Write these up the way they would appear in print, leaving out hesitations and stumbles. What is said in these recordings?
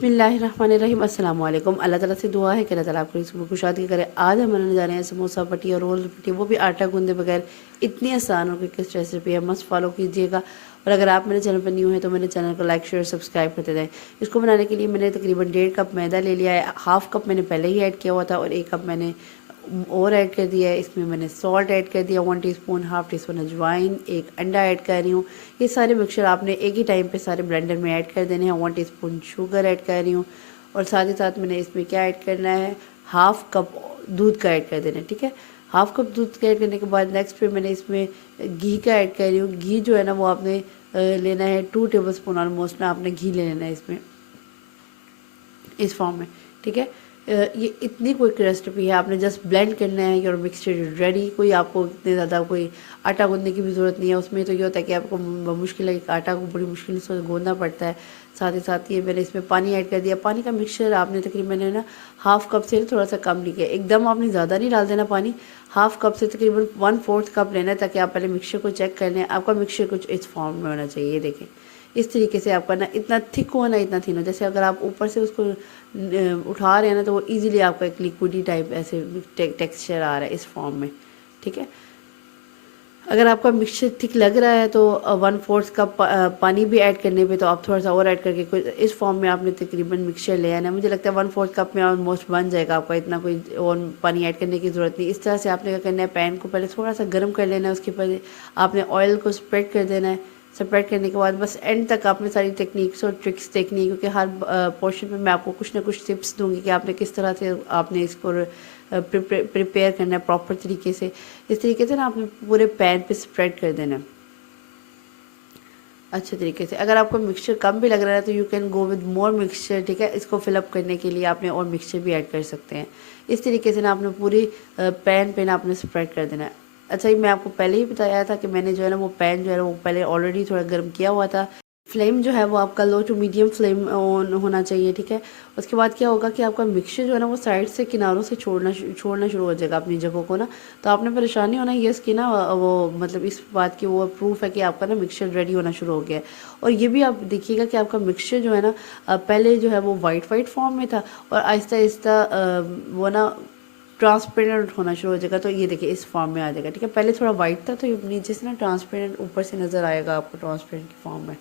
बिस्मिल्लाहिर्रहमानिर्रहीम अस्सलाम वालेकुम। अल्लाह ताला से दुआ है कि अल्लाह ताला आपको रिज़्क़ कुशादगी करे। आज हम बनाने जा रहे हैं समोसा पट्टी और रोल पट्टी, वो भी आटा गूंदे बगैर। इतनी आसान और क्विक रेसिपी है, मस्त फॉलो कीजिएगा। और अगर आप मेरे चैनल पर न्यू हैं तो मेरे चैनल को लाइक शेयर सब्सक्राइब करते जाएँ। इसको बनाने के लिए मैंने तकरीबन 1.5 कप मैदा ले लिया है। हाफ़ कप मैंने पहले ही ऐड किया हुआ था और 1 कप मैंने और ऐड कर दिया है। इसमें मैंने सॉल्ट ऐड कर दिया 1 टीस्पून, हाफ़ टीस्पून अजवाइन, 1 अंडा ऐड कर रही हूँ। ये सारे मिक्सचर आपने एक ही टाइम पे सारे ब्लेंडर में ऐड कर देने हैं। 1 टीस्पून शुगर ऐड कर रही हूँ और साथ ही साथ मैंने इसमें क्या ऐड करना है, हाफ़ कप दूध का ऐड कर देना है। ठीक है, हाफ़ कप दूध का ऐड करने के बाद नेक्स्ट पे मैंने इसमें घी का ऐड कर रही हूँ। घी जो है ना वो आपने लेना है 2 टेबल स्पून ऑलमोस्ट में आपने घी ले लेना है इसमें, इस फॉर्म में। ठीक है, ये इतनी क्विक रेसिपी है, आपने जस्ट ब्लेंड करना है, योर मिक्सचर रेडी। कोई आपको इतने ज़्यादा कोई आटा गूंदने की भी ज़रूरत नहीं है। उसमें तो ये होता है कि आपको मुश्किल है, आटा को बड़ी मुश्किल से गूंदना पड़ता है। साथ ही साथ ये मैंने इसमें पानी ऐड कर दिया। पानी का मिक्सचर आपने तकरीबन है ना हाफ़ कप से थोड़ा सा कम लिया, एकदम आपने ज़्यादा नहीं डाल देना पानी। हाफ़ कप से तकरीबन 1/4 कप लेना है, ताकि आप पहले मिक्सचर को चेक कर लें। आपका मिक्सचर कुछ इस फॉर्म में होना चाहिए, ये देखें। इस तरीके से आपका ना इतना थिक हो ना इतना थिन हो, जैसे अगर आप ऊपर से उसको उठा रहे हैं ना तो वो इजीली आपका एक लिक्विडी टाइप ऐसे टेक्सचर आ रहा है इस फॉर्म में। ठीक है, अगर आपका मिक्सचर थिक लग रहा है तो 1/4 कप पानी भी ऐड करने पे तो आप थोड़ा सा और ऐड करके कोई इस फॉर्म में आपने तकरीबन मिक्सचर ले आना है। मुझे लगता है 1/4 कप में ऑलमोस्ट बन जाएगा आपका, इतना कोई और पानी ऐड करने की ज़रूरत नहीं। इस तरह से आपने क्या करना है, पैन को पहले थोड़ा सा गर्म कर लेना है, उसके पहले आपने ऑयल को स्प्रेड कर देना है। स्प्रेड करने के बाद बस एंड तक आपने सारी टेक्निक्स और ट्रिक्स देखनी है, क्योंकि हर पोर्शन में मैं आपको कुछ ना कुछ टिप्स दूंगी कि आपने किस तरह से आपने इसको प्रिपेयर करना है प्रॉपर तरीके से। इस तरीके से ना आपने पूरे पैन पे स्प्रेड कर देना है अच्छे तरीके से। अगर आपको मिक्सचर कम भी लग रहा है तो you can go with more mixture. ठीक है, इसको फिलअप करने के लिए आपने और मिक्सचर भी ऐड कर सकते हैं। इस तरीके से ना आपने पूरी पैन पे ना आपने स्प्रेड कर देना है। अच्छा, ये मैं आपको पहले ही बताया था कि मैंने जो है ना वो पैन जो है ना वो पहले ऑलरेडी थोड़ा गर्म किया हुआ था। फ्लेम जो है वो आपका लो टू मीडियम फ्लेम ऑन होना चाहिए। ठीक है, उसके बाद क्या होगा कि आपका मिक्सचर जो है ना वो साइड से किनारों से छोड़ना शुरू हो जाएगा अपनी जगहों को ना। तो आपने परेशानी होना ये इसकी ना वो मतलब इस बात की वो प्रूफ है कि आपका ना मिक्सचर रेडी होना शुरू हो गया है। और ये भी आप देखिएगा कि आपका मिक्सचर जो है ना पहले जो है वो वाइट फॉर्म में था और आहिस्ता आहिस्ता वो ना ट्रांसपेरेंट होना शुरू हो जाएगा। तो ये देखिए इस फॉर्म में आ जाएगा। ठीक है, पहले थोड़ा वाइट था तो ये नीचे से ना ट्रांसपेरेंट ऊपर से नज़र आएगा आपको ट्रांसपेरेंट की फॉर्म में।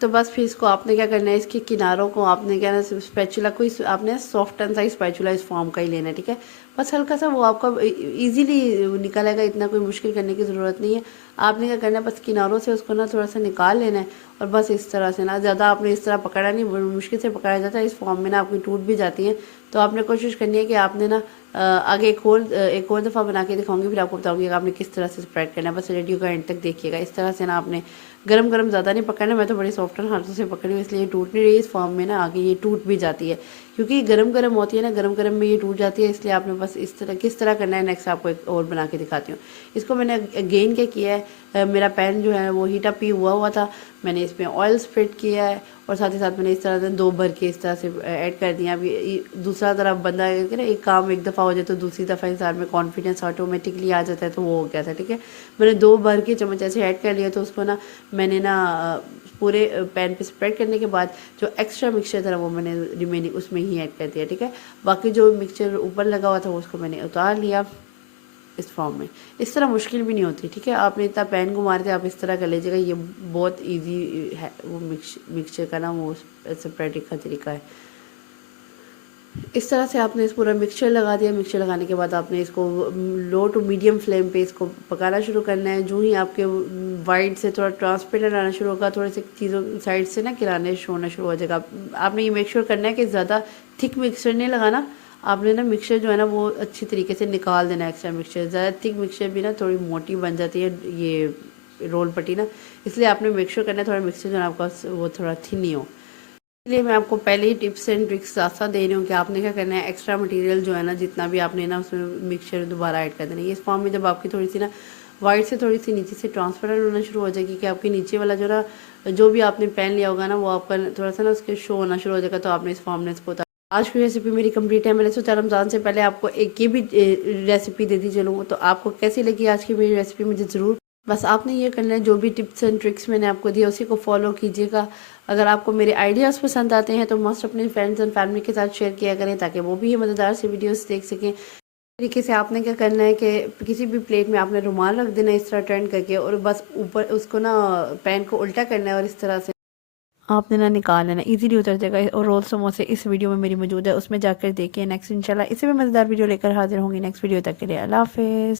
तो बस फिर इसको आपने क्या करना है, इसके किनारों को आपने क्या ना स्पैचुला को आपने सॉफ्ट एंड साइज स्पैचुला इस फॉर्म का ही लेना है। ठीक है, बस हल्का सा वो आपका इजीली निकल आएगा, इतना कोई मुश्किल करने की ज़रूरत नहीं है। आपने क्या करना है, बस किनारों से उसको ना थोड़ा सा निकाल लेना है और बस इस तरह से ना, ज़्यादा आपने इस तरह पकड़ा नहीं, मुश्किल से पकड़ा जाता है इस फॉर्म में ना, आपकी टूट भी जाती है। तो आपने कोशिश करनी है कि आपने ना आगे एक और दफ़ा बना के दिखाऊंगी, फिर आपको बताऊंगी कि आपने किस तरह से स्प्रेड करना है। बस वीडियो का एंड तक देखिएगा। इस तरह से ना आपने गरम गरम ज़्यादा नहीं पकड़ना। मैं तो बड़े सॉफ्ट हाथों से पकड़ी हूँ इसलिए टूट नहीं रही। इस फॉर्म में ना आगे ये टूट भी जाती है, क्योंकि गरम गरम होती है ना, गरम गरम में ये टूट जाती है। इसलिए आपने बस इस तरह किस तरह करना है नेक्स्ट आपको एक और बना के दिखाती हूँ। इसको मैंने अगेन क्या किया है, मेरा पैन जो है वो हीट अप ही हुआ था। मैंने इसमें ऑयल स्प्रेड किया है और साथ ही साथ मैंने इस तरह से 2 भर के इस तरह से ऐड कर दिया। अभी दूसरा तरफ बंदा ना एक काम एक दफ़ा हो जाए तो दूसरी दफ़ा इंसान में कॉन्फिडेंस ऑटोमेटिकली आ जाता है, तो वो हो गया था। ठीक है, मैंने 2 भर के चम्मच ऐसे ऐड कर लिया। तो उसको ना मैंने ना पूरे पैन पे स्प्रेड करने के बाद जो एक्स्ट्रा मिक्सचर था वो मैंने रिमेनिंग उसमें ही ऐड कर दिया। ठीक है, बाकी जो मिक्सचर ऊपर लगा हुआ था उसको मैंने उतार लिया इस फॉर्म में। इस तरह मुश्किल भी नहीं होती। ठीक है, आपने इतना पैन को मारते आप इस तरह कर लीजिएगा, ये बहुत इजी है वो मिक्सचर का ना वो स्प्रेडिंग का तरीका है। इस तरह से आपने इस पूरा मिक्सचर लगा दिया। मिक्सचर लगाने के बाद आपने इसको लो टू मीडियम फ्लेम पे इसको पकाना शुरू करना है। जो ही आपके वाइट से थोड़ा ट्रांसपेरेंट आना शुरू होगा, थोड़े से चीज़ों साइड से ना किराने होना शुरू हो जाएगा। आपने ये मेक श्योर करना है कि ज़्यादा थिक मिक्सचर नहीं लगाना। आपने ना मिक्सचर जो है ना वो अच्छी तरीके से निकाल देना एक्स्ट्रा मिक्सचर। ज़्यादा थिक मिक्सचर भी ना थोड़ी मोटी बन जाती है ये रोल पट्टी ना, इसलिए आपने मेक श्योर करना है थोड़ा मिक्सचर जो है आपका वो थोड़ा थिन ही हो। इसलिए मैं आपको पहले ही टिप्स एंड ट्रिक्स साथ साथ दे रही हूँ कि आपने क्या करना है, एक्स्ट्रा मटेरियल जो है ना जितना भी आपने ना उसमें मिक्सचर दोबारा ऐड कर देना है। इस फॉर्म में जब आपकी थोड़ी सी ना वाइट से थोड़ी सी नीचे से ट्रांसपेरेंट होना शुरू हो जाएगी कि आपके नीचे वाला जो ना जो भी आपने पैन लिया होगा ना वो आपका थोड़ा सा ना उसके शो होना शुरू हो जाएगा, तो आपने इस फॉर्म में इसको आज की रेसिपी मेरी कंप्लीट है। मैंने सोचा रमज़ान से पहले आपको एक ये भी रेसिपी दे दी चलूँ। तो आपको कैसी लगी आज की मेरी रेसिपी मुझे ज़रूर बस आपने ये करना है, जो भी टिप्स एंड ट्रिक्स मैंने आपको दिए उसी को फॉलो कीजिएगा। अगर आपको मेरे आइडियाज़ पसंद आते हैं तो मस्ट अपने फ्रेंड्स एंड फैमिली के साथ शेयर किया करें, ताकि वो भी ये मज़ेदार से वीडियोस देख सकें। तरीके से आपने क्या करना है कि किसी भी प्लेट में आपने रुमाल रख देना इस तरह टर्न करके, और बस ऊपर उसको ना पैन को उल्टा करना है और इस तरह से आपने ना निकाल लेना, इजीली उतर जाएगा। और रोल समोसे इस वीडियो में मेरी मौजूद है, उसमें जाकर देखिए। नेक्स्ट इंशाल्लाह इससे भी मज़ेदार वीडियो लेकर हाजिर होंगी। नेक्स्ट वीडियो तक के लिए अल्लाह हाफ़िज़।